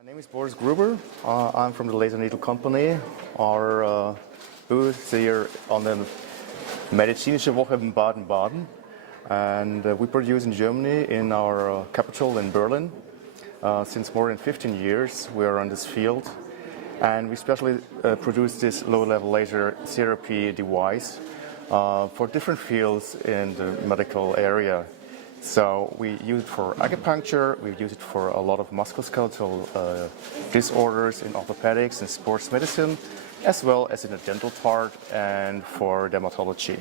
My name is Boris Gruber. I'm from the Laserneedle Company. Our booth here on the Medizinische Woche in Baden-Baden. And we produce in Germany, in our capital in Berlin. Since more than 15 years we are on this field. And we especially produce this low-level laser therapy device for different fields in the medical area. So we use it for acupuncture, we use it for a lot of musculoskeletal disorders in orthopedics and sports medicine, as well as in the dental part and for dermatology.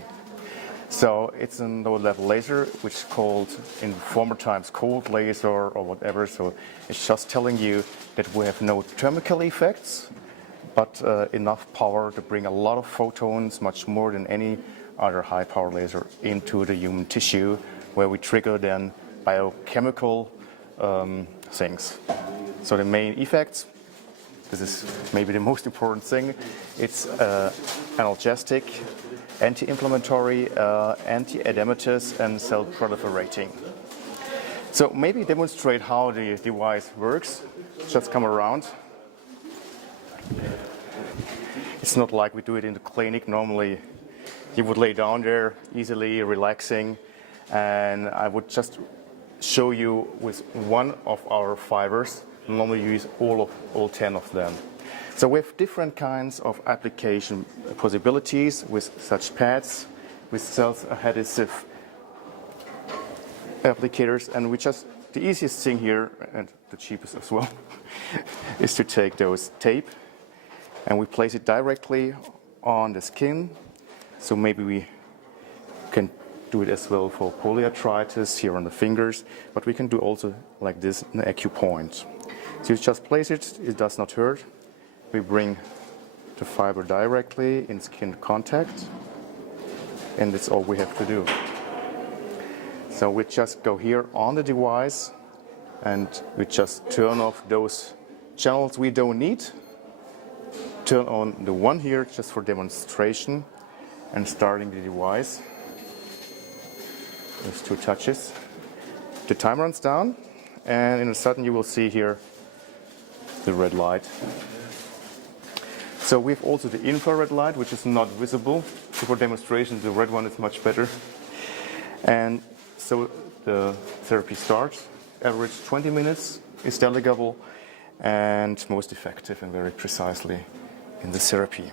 So it's a low-level laser, which is called in former times cold laser or whatever. So it's just telling you that we have no thermal effects, but enough power to bring a lot of photons, much more than any other high-power laser, into the human tissue, where we trigger then biochemical things. So the main effects, this is maybe the most important thing, it's analgesic, anti-inflammatory, anti-edematous, and cell proliferating. So maybe demonstrate how the device works. Just come around. It's not like we do it in the clinic. Normally you would lay down there easily, relaxing. And I would just show you with one of our fibers. Normally you use all 10 of them. So we have different kinds of application possibilities with such pads, with self-adhesive applicators, and the easiest thing here, and the cheapest as well, is to take those tape and we place it directly on the skin. So maybe we can do it as well for polyarthritis here on the fingers, but we can do also like this in the acupoint. So you just place it, it does not hurt. We bring the fiber directly in skin contact, and that's all we have to do. So we just go here on the device and we just turn off those channels we don't need, turn on the one here just for demonstration, and starting the device. There's 2 touches. The time runs down, and in a sudden you will see here the red light. So we have also the infrared light, which is not visible. So for demonstration, the red one is much better. And so the therapy starts. Average 20 minutes is delegable and most effective and very precisely in the therapy.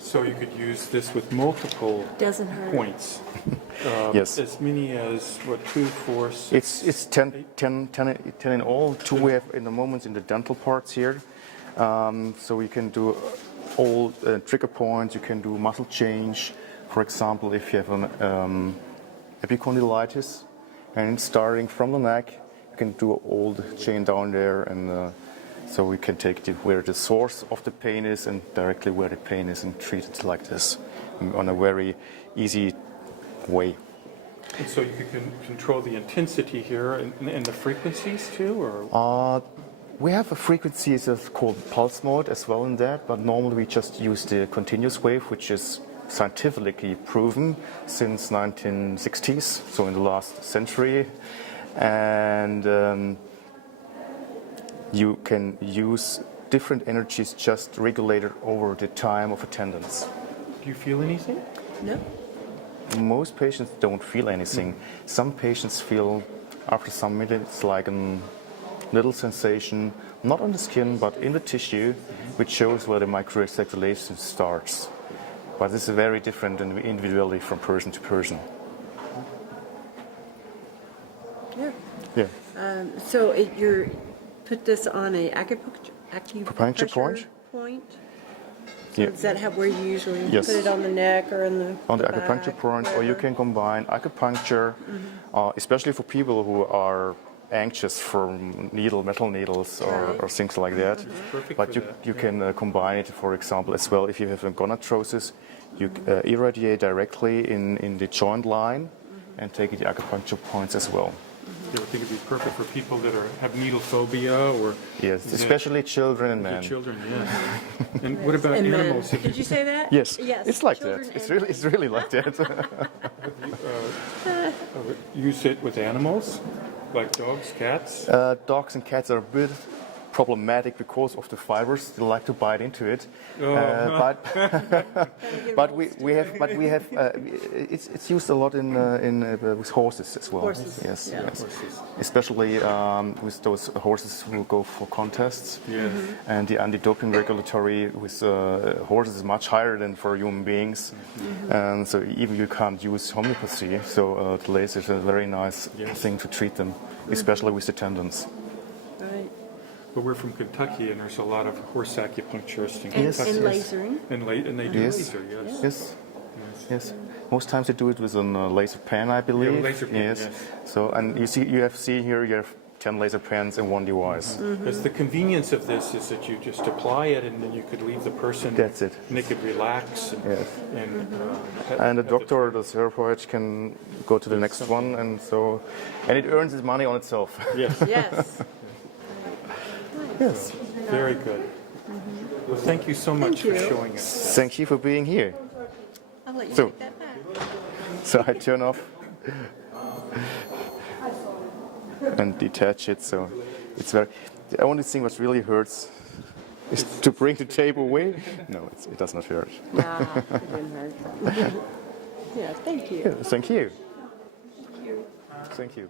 So you could use this with multiple points. Yes. As many as, what, 2, 4, 6? It's 10 in all. 2 we have in the moment in the dental parts here. So you can do all trigger points, you can do muscle change. For example, if you have an epicondylitis and starting from the neck, you can do all the chain down there, and so we can take where the source of the pain is and directly where the pain is and treat it like this on a very easy way. And so you can control the intensity here and the frequencies too, or? We have a frequency that's called pulse mode as well in that, but normally we just use the continuous wave, which is scientifically proven since 1960s, so in the last century. And you can use different energies just regulated over the time of attendance. Do you feel anything? No. Most patients don't feel anything. Some patients feel after some minutes like a little sensation, not on the skin but in the tissue, which shows where the microcirculation starts. But this is very different individually from person to person. Yeah. Yeah. So you're put this on a acupuncture point? So Yeah. is that where you usually Yes. put it on the neck or in the On the back, acupuncture point, or you can combine acupuncture, especially for people who are anxious from metal needles or things like that. But you can combine it, for example, as well if you have a gonadtrosis, you irradiate directly in the joint line and take the acupuncture points as well. I think it'd be perfect for people that have needle phobia, or yes, especially children and men. Children, yes. And what about animals? Did you say that? Yes, Yes. it's like Children that. It's really like that. Use it with animals, like dogs, cats. Dogs and cats are a bit problematic because of the fibers. They like to bite into it. Oh, But we have it's used a lot in with horses as well. Horses, Yes, yeah. yes. Especially with those horses who go for contests. Yes. And the anti-doping regulatory with horses is much higher than for human beings. And so even you can't use homeopathy. So the laser is a very nice thing to treat them, especially with the tendons. Right. But we're from Kentucky, and there's a lot of horse acupuncturists in And, Kentucky. and lasering. And they do Yes. laser, yes. Yes. Yes. Most times they do it with a laser pen, I believe. Yeah, laser pen, yes. So, and you have 10 laser pens in one device. Because the convenience of this is that you just apply it, and then you could leave the person. That's it. And they could relax. And, Yes. and, And the doctor or the therapist can go to the next one, and it earns its money on itself. Yes. Yes. Yes. Very good. Well, thank you so much Thank for you. showing us. Thank you for being here. I'll let you So- take that back. So I turn off and detach it. So it's very. The only thing what really hurts is to bring the tape away. No, it does not hurt. Nah, it didn't hurt. Yeah, thank you. Yeah, thank you. Thank you.